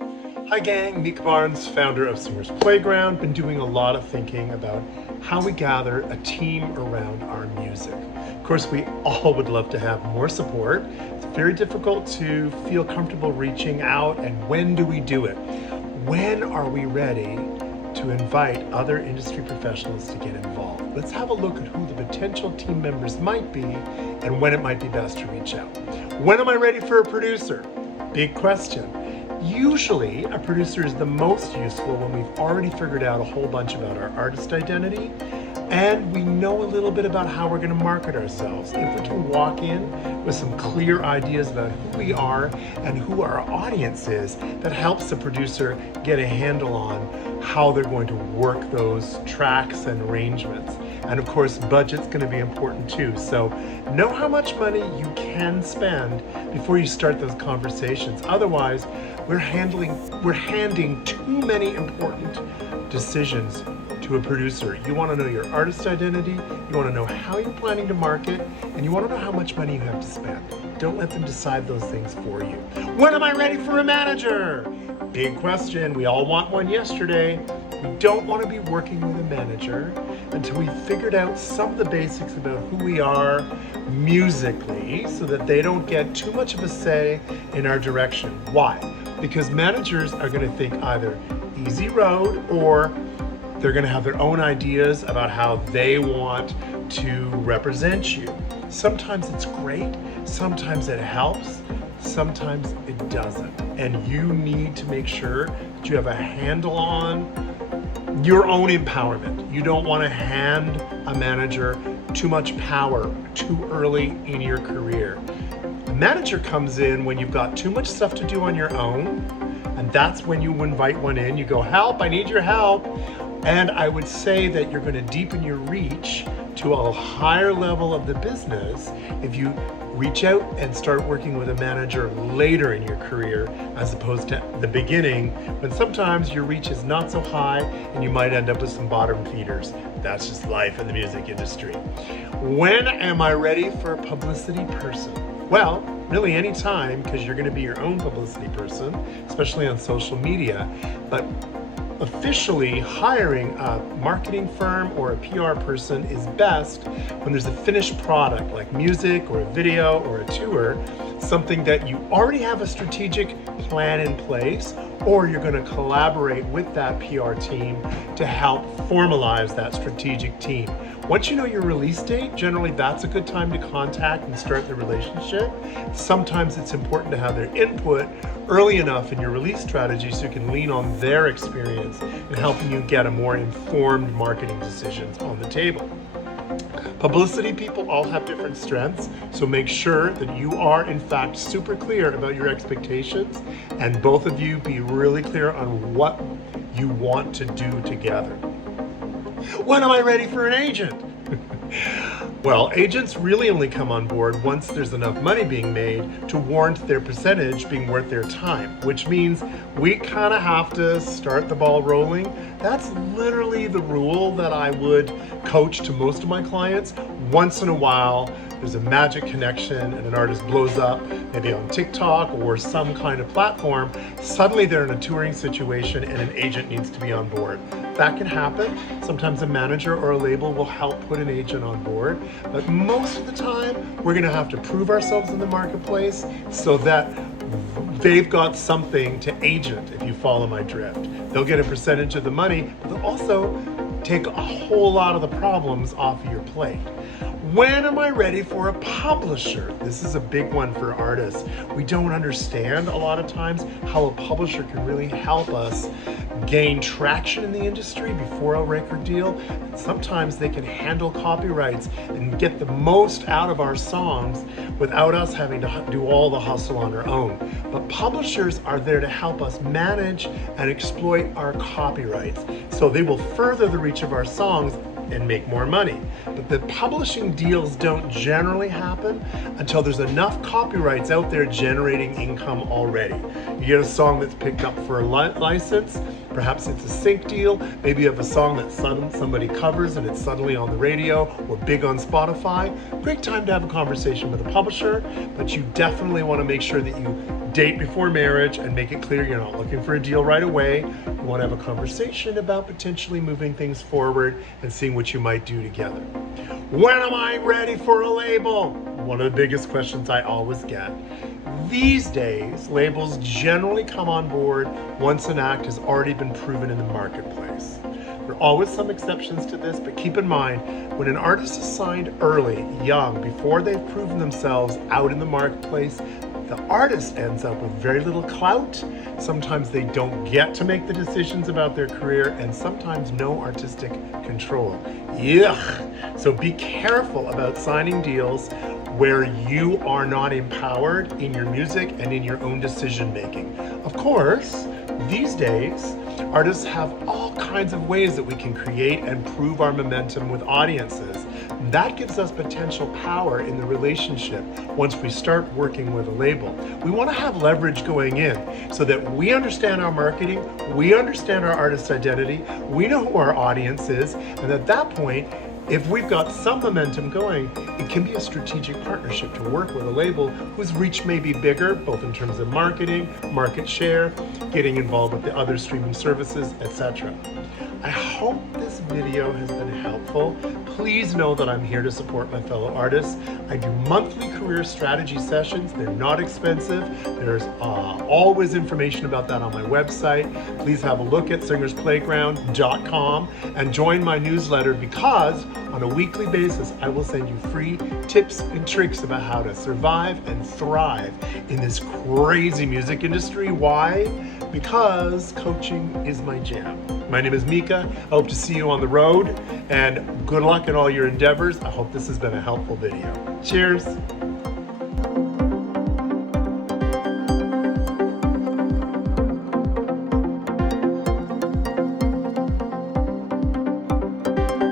Hi gang, Micah Barnes, founder of Singers Playground. Been doing a lot of thinking about how we gather a team around our music. Of course, we all would love to have more support. It's very difficult to feel comfortable reaching out, and when do we do it? When are we ready to invite other industry professionals to get involved? Let's have a look at who the potential team members might be and when it might be best to reach out. When am I ready for a producer? Big question. Usually, a producer is the most useful when we've already figured out a whole bunch about our artist identity and we know a little bit about how we're going to market ourselves. If we can walk in with some clear ideas about who we are and who our audience is, that helps the producer get a handle on how they're going to work those tracks and arrangements. And of course, budget's going to be important too. So know how much money you can spend before you start those conversations. Otherwise, we're handing too many important decisions to a producer. You want to know your artist identity, you want to know how you're planning to market, and you want to know how much money you have to spend. Don't let them decide those things for you. When am I ready for a manager? Big question. We all want one yesterday. We don't want to be working with a manager until we figured out some of the basics about who we are musically so that they don't get too much of a say in our direction. Why? Because managers are going to think either easy road or they're going to have their own ideas about how they want to represent you. Sometimes it's great, sometimes it helps, sometimes it doesn't. And you need to make sure that you have a handle on your own empowerment. You don't want to hand a manager too much power too early in your career. A manager comes in when you've got too much stuff to do on your own, and that's when you invite one in. You go, help, I need your help. And I would say that you're going to deepen your reach to a higher level of the business if you reach out and start working with a manager later in your career as opposed to the beginning, when sometimes your reach is not so high and you might end up with some bottom feeders. That's just life in the music industry. When am I ready for a publicity person? Well, really any time, because you're going to be your own publicity person, especially on social media. But officially hiring a marketing firm or a PR person is best when there's a finished product like music or a video or a tour, something that you already have a strategic plan in place, or you're going to collaborate with that PR team to help formalize that strategic team. Once you know your release date, generally that's a good time to contact and start the relationship. Sometimes it's important to have their input early enough in your release strategy so you can lean on their experience in helping you get a more informed marketing decisions on the table. Publicity people all have different strengths, so make sure that you are in fact super clear about your expectations and both of you be really clear on what you want to do together. When am I ready for an agent? Well, agents really only come on board once there's enough money being made to warrant their percentage being worth their time, which means we kind of have to start the ball rolling. That's literally the rule that I would coach to most of my clients. Once in a while, there's a magic connection and an artist blows up, maybe on TikTok or some kind of platform. Suddenly they're in a touring situation and an agent needs to be on board. That can happen. Sometimes a manager or a label will help put an agent on board, but most of the time we're going to have to prove ourselves in the marketplace so that they've got something to agent, if you follow my drift. They'll get a percentage of the money, but they'll also take a whole lot of the problems off of your plate. When am I ready for a publisher? This is a big one for artists. We don't understand a lot of times how a publisher can really help us gain traction in the industry before a record deal. And sometimes they can handle copyrights and get the most out of our songs without us having to do all the hustle on our own. But publishers are there to help us manage and exploit our copyrights. So they will further the reach of our songs and make more money. But the publishing deals don't generally happen until there's enough copyrights out there generating income already. You get a song that's picked up for a license, perhaps it's a sync deal, maybe you have a song that somebody covers and it's suddenly on the radio or big on Spotify. Great time to have a conversation with a publisher, but you definitely want to make sure that you date before marriage and make it clear you're not looking for a deal right away. You want to have a conversation about potentially moving things forward and seeing what you might do together. When am I ready for a label? One of the biggest questions I always get. These days, labels generally come on board once an act has already been proven in the marketplace. There are always some exceptions to this, but keep in mind, when an artist is signed early, young, before they've proven themselves out in the marketplace, the artist ends up with very little clout. Sometimes they don't get to make the decisions about their career, and sometimes no artistic control. Yuck! So be careful about signing deals where you are not empowered in your music and in your own decision making. Of course, these days, artists have all kinds of ways that we can create and prove our momentum with audiences. That gives us potential power in the relationship once we start working with a label. We want to have leverage going in so that we understand our marketing, we understand our artist identity, we know who our audience is, and at that point, if we've got some momentum going, it can be a strategic partnership to work with a label whose reach may be bigger, both in terms of marketing, market share, getting involved with the other streaming services, etc. I hope this video has been helpful. Please know that I'm here to support my fellow artists. I do monthly career strategy sessions. They're not expensive. There's always information about that on my website. Please have a look at singersplayground.com and join my newsletter, because on a weekly basis, I will send you free tips and tricks about how to survive and thrive in this crazy music industry. Why? Because coaching is my jam. My name is Micah. I hope to see you on the road, and good luck in all your endeavors. I hope this has been a helpful video. Cheers.